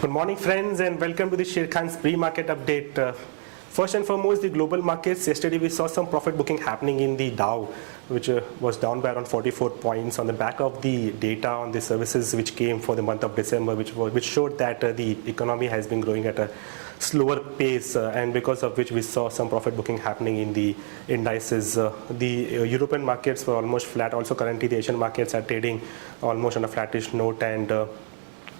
Good morning, friends, and welcome to the Sharekhan's pre-market update. First and foremost, the global markets. Yesterday, we saw some profit booking happening in the Dow, which was down by around 44 points on the back of the data on the services which came for the month of December, which showed that the economy has been growing at a slower pace, and because of which we saw some profit booking happening in the indices. The European markets were almost flat. Also, currently, the Asian markets are trading almost on a flattish note, and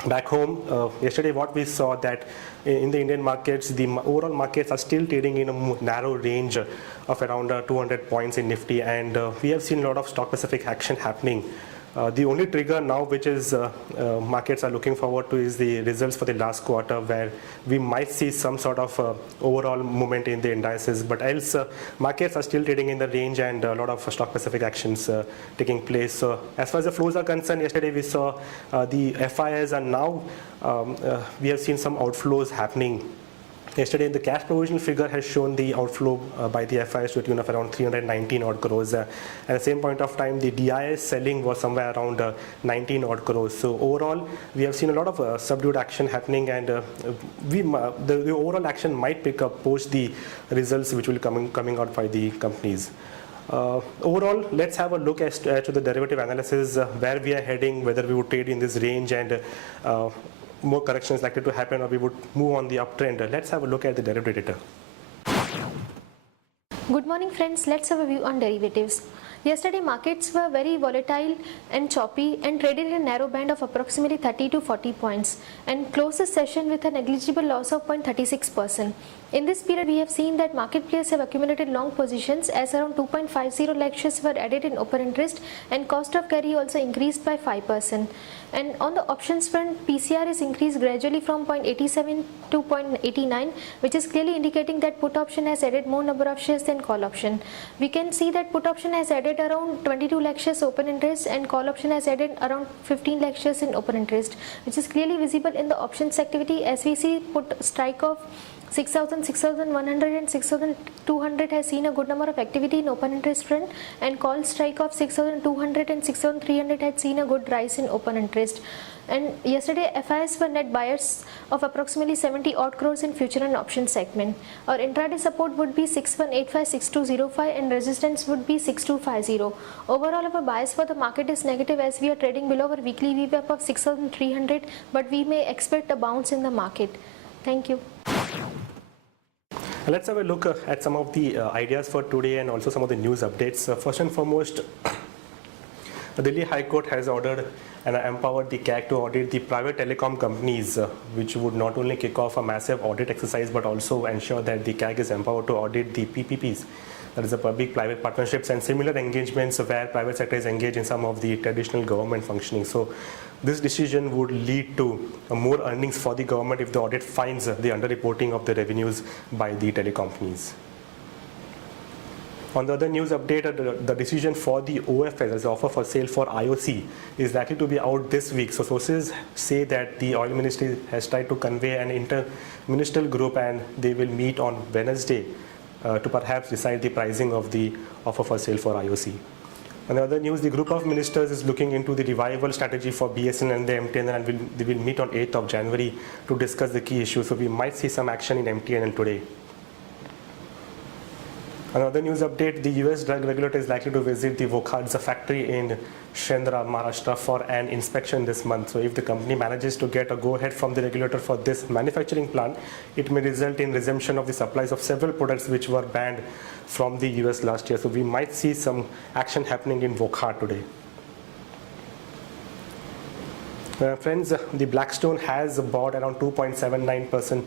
back home, yesterday what we saw that in the Indian markets, the overall markets are still trading in a narrow range of around 200 points in Nifty, and we have seen a lot of stock-specific action happening. The only trigger now which is markets are looking forward to is the results for the last quarter, where we might see some sort of overall movement in the indices, but else markets are still trading in the range and a lot of stock specific actions taking place. So as far as the flows are concerned, yesterday we saw the FIs, and now we have seen some outflows happening. Yesterday, the cash provision figure has shown the outflow by the FIs to a tune of around 319 odd crores. At the same point of time, the DIS selling was somewhere around 19 odd crores. So overall, we have seen a lot of subdued action happening, and the overall action might pick up post the results which will coming out by the companies. Overall, let's have a look as to the derivative analysis, where we are heading, whether we would trade in this range, and more corrections likely to happen, or we would move on the uptrend. Let's have a look at the derivative data. Good morning, friends. Let's have a view on derivatives. Yesterday, markets were very volatile and choppy and traded in a narrow band of approximately 30 to 40 points and closed the session with a negligible loss of 0.36%. In this period, we have seen that market players have accumulated long positions as around 2.50 lakh shares were added in open interest, and cost of carry also increased by 5%. And on the options front, PCR is increased gradually from 0.87 to 0.89, which is clearly indicating that put option has added more number of shares than call option. We can see that put option has added around 22 lakh shares open interest, and call option has added around 15 lakh shares in open interest, which is clearly visible in the options activity, as we see put strike of 6,000, 6,100 and 6,200 has seen a good number of activity in open interest front, and call strike of 6,200 and 6,300 had seen a good rise in open interest. And yesterday, FIs were net buyers of approximately 70 odd crores in future and option segment. Our intraday support would be 6185, 6205 and resistance would be 6250. Overall, our bias for the market is negative as we are trading below our weekly VWAP of 6,300, but we may expect a bounce in the market. Thank you. Let's have a look at some of the ideas for today and also some of the news updates. First and foremost, the Delhi High Court has ordered and empowered the CAG to audit the private telecom companies, which would not only kick off a massive audit exercise but also ensure that the CAG is empowered to audit the PPPs, that is the public-private partnerships, and similar engagements where private sector is engaged in some of the traditional government functioning. So this decision would lead to more earnings for the government if the audit finds the underreporting of the revenues by the telecompanies. On the other news update, the decision for the OFS, as the offer for sale for IOC, is likely to be out this week. So sources say that the oil ministry has tried to convey an inter-ministerial group, and they will meet on Wednesday to perhaps decide the pricing of the offer for sale for IOC. On the other news, the group of ministers is looking into the revival strategy for BSNL and the MTNL, and they will meet on 8th of January to discuss the key issues. So we might see some action in MTNL today. Another news update, the US drug regulator is likely to visit the Wokhardza factory in Shendra, Maharashtra for an inspection this month. So if the company manages to get a go-ahead from the regulator for this manufacturing plant, it may result in resumption of the supplies of several products which were banned from the US last year. So we might see some action happening in Wokhard today. Friends, the Blackstone has bought around 2.79%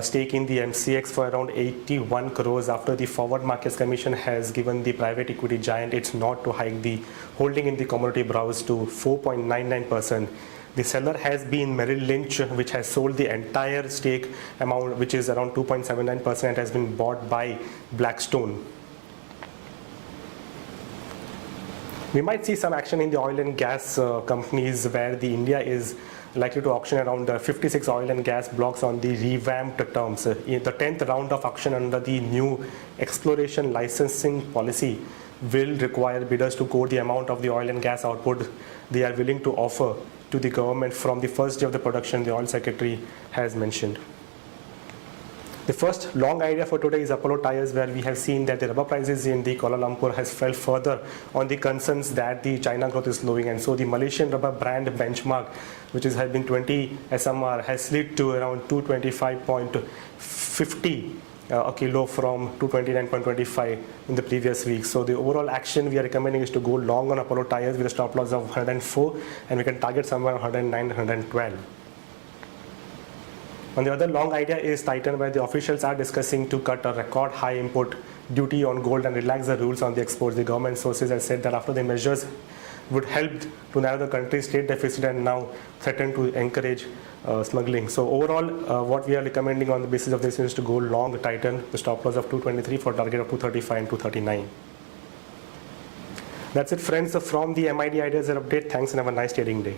stake in the MCX for around 81 crores after the Forward Markets Commission has given the private equity giant its nod to hike the holding in the commodity browse to 4.99%. The seller has been Merrill Lynch, which has sold the entire stake amount, which is around 2.79%, and has been bought by Blackstone. We might see some action in the oil and gas companies, where the India is likely to auction around 56 oil and gas blocks on the revamped terms. In the 10th round of auction under the new exploration licensing policy will require bidders to quote the amount of the oil and gas output they are willing to offer to the government from the first day of the production, the oil secretary has mentioned. The first long idea for today is Apollo Tyres, where we have seen that the rubber prices in the Kuala Lumpur has fell further on the concerns that the China growth is slowing, and so the Malaysian rubber brand benchmark, which has been 20 SMR, has slid to around 225.50 a kilo from 229.25 in the previous week. So the overall action we are recommending is to go long on Apollo Tyres with a stop loss of 104, and we can target somewhere 109, 112. On the other long idea is Titan, where the officials are discussing to cut a record high import duty on gold and relax the rules on the exports. The government sources have said that after the measures would help to narrow the country's state deficit and now threaten to encourage smuggling. So overall, what we are recommending on the basis of this is to go long Titan, the stop loss of 223 for target of 235 and 239. That's it, friends, from the MID Ideas update. Thanks and have a nice trading day.